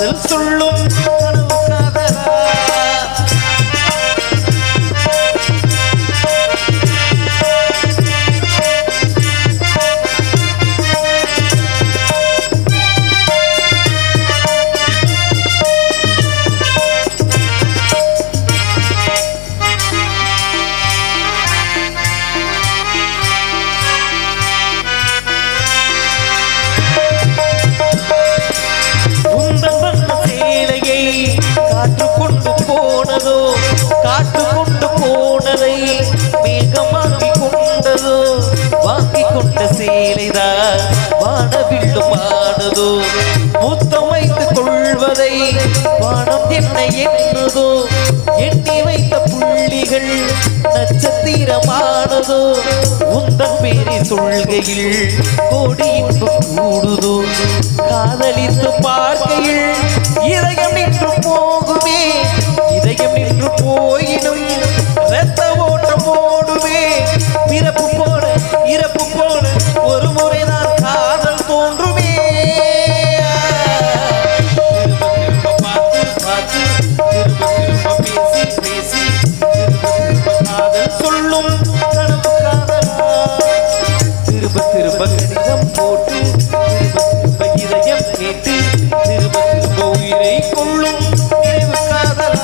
காதல் சொல்லும் கொண்ட சேலைதான் வானவில்லும் ஆனதோ முத்தம் வைத்துக் கொள்வதை வானம் என்ன என்னதோ எண்ணி வைத்த புள்ளிகள் நட்சத்திரமானதோ உந்தன் பேரி சொல்கையில் கோடி இன்பம் கூடுதோ காதலித்து பார்க்கையில் இதயம் நின்று போகுமே இதயம் நின்று போயினும் கடிதம் போட்டு கேட்டு திரும்ப திரும்ப உயிரை கொள்ளும். நினைவு காதல்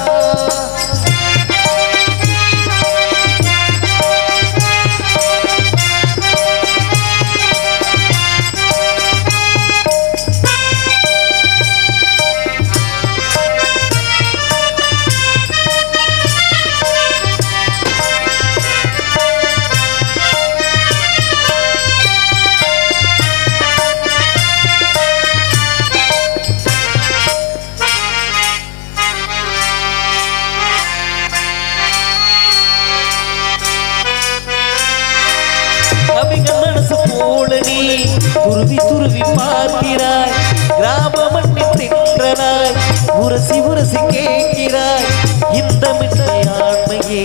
கவிஞன் மனசு போல நீ. துருவி துருவி பார்க்கிறாய். கிராம மண்ணி தின்றனாய் உரசி உரசி கேட்கிறாய். இந்த மின்னை ஆண்மையே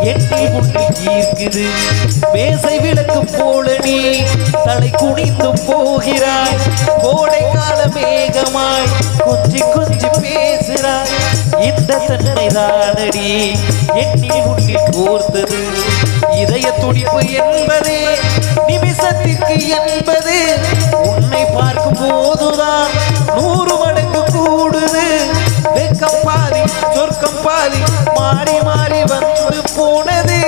எண்ணி முன்னி ஈர்க்குது. மேசை விளக்கு போல நீ தலை குனிந்து போகிறாய். கோடை கால மேகமாய் கொஞ்சி கொஞ்சி பேசுகிறாய். இந்த தன்னை தானடி எண்ணி முன்னில் கோர்த்தது. இதய துடிப்பு என்பதே நிமிஷத்திற்கு என்பது உன்னை பார்க்கும் போதுதான். நூறு மடங்கு கூடுது. வெக்கம் பாதி சொர்க்கம் பாதி மாறி மாறி வந்து போனது.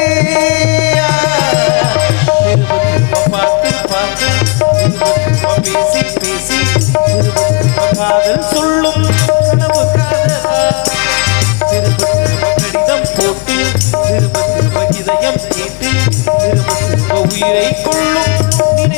பார்த்து பார்த்து பேசி பேசி காதல் சொல்லும் கனவு காதலா. கடிதம் போட்டு இதயம் கேட்டு உயிரை கொள்ளும்